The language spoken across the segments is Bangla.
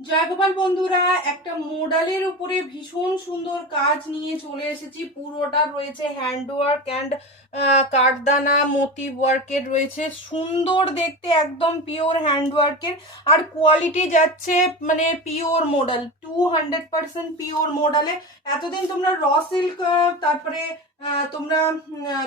জয়গোপাল বন্ধুরা, একটা মোডালের উপরে ভীষণ সুন্দর কাজ নিয়ে চলে এসেছি। পুরোটা রয়েছে হ্যান্ডওয়ার্ক অ্যান্ড কাঠদানা মোটিভ ওয়ার্কের রয়েছে। সুন্দর দেখতে, একদম পিওর হ্যান্ডওয়ার্কের, আর কোয়ালিটি যাচ্ছে মানে পিওর মোডাল, 200% পিওর মোডালে। এতদিন তোমরা র সিল্ক তারপরে তোমরা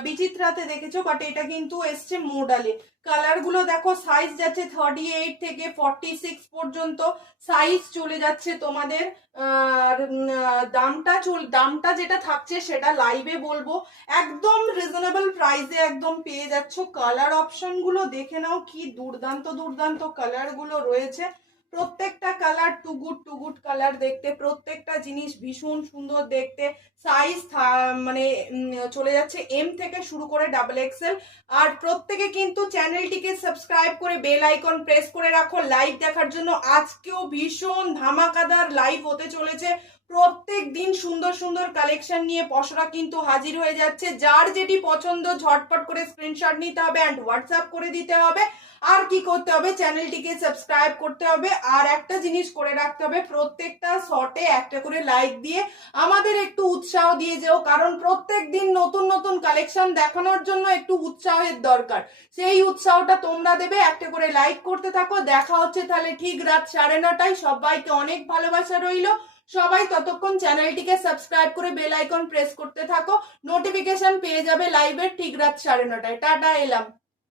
বিচিত্রাতে দেখেছো, বাট এটা কিন্তু এসছে মোডালে। কালার গুলো দেখো, সাইজ যাচ্ছে 38 থেকে 46 পর্যন্ত সাইজ চলে যাচ্ছে তোমাদের। আর দামটা যেটা থাকছে সেটা লাইভে বলবো। একদম রিজনেবল প্রাইসে একদম পেয়ে যাচ্ছ। কালার অপশন গুলো দেখে নাও, কি দুর্দান্ত দুর্দান্ত কালার গুলো রয়েছে। প্রত্যেকটা কালার টু গুড কালার দেখতে, প্রত্যেকটা জিনিস ভীষণ সুন্দর দেখতে। সাইজ মানে চলে যাচ্ছে এম থেকে শুরু করে XXL। আর প্রত্যেকে কিন্তু চ্যানেলটিকে সাবস্ক্রাইব করে বেল আইকন প্রেস করে রাখো লাইভ দেখার জন্য। আজকেও ভীষণ ধামাকাদার লাইভ হতে চলেছে। প্রত্যেক দিন সুন্দর সুন্দর কালেকশন নিয়ে পসরা কিন্তু হাজির হয়ে যাচ্ছে। যার যেটি পছন্দ ঝটপট করে স্ক্রিনশট নিতে হবে অ্যান্ড হোয়াটসঅ্যাপ করে দিতে হবে। আর কি করতে হবে, চ্যানেলটিকে সাবস্ক্রাইব করতে হবে। আর একটা জিনিস করে রাখতে হবে, প্রত্যেকটা শটে একটা করে লাইক দিয়ে আমাদের একটু উৎসাহ দিয়ে যেও, কারণ প্রত্যেক দিন নতুন নতুন কালেকশন দেখানোর জন্য একটু উৎসাহের দরকার। সেই উৎসাহটা তোমরা দেবে, একটা করে লাইক করতে থাকো। দেখা হচ্ছে তাহলে ঠিক রাত 9:30টায়। সবাইকে অনেক ভালোবাসা রইলো। সবাই ততক্ষণ চ্যানেলটিকে সাবস্ক্রাইব করে বেল আইকন প্রেস করতে থাকো, নোটিফিকেশন পেয়ে যাবে লাইভের ঠিক রাত 9:30টায়। টাটা, এলাম।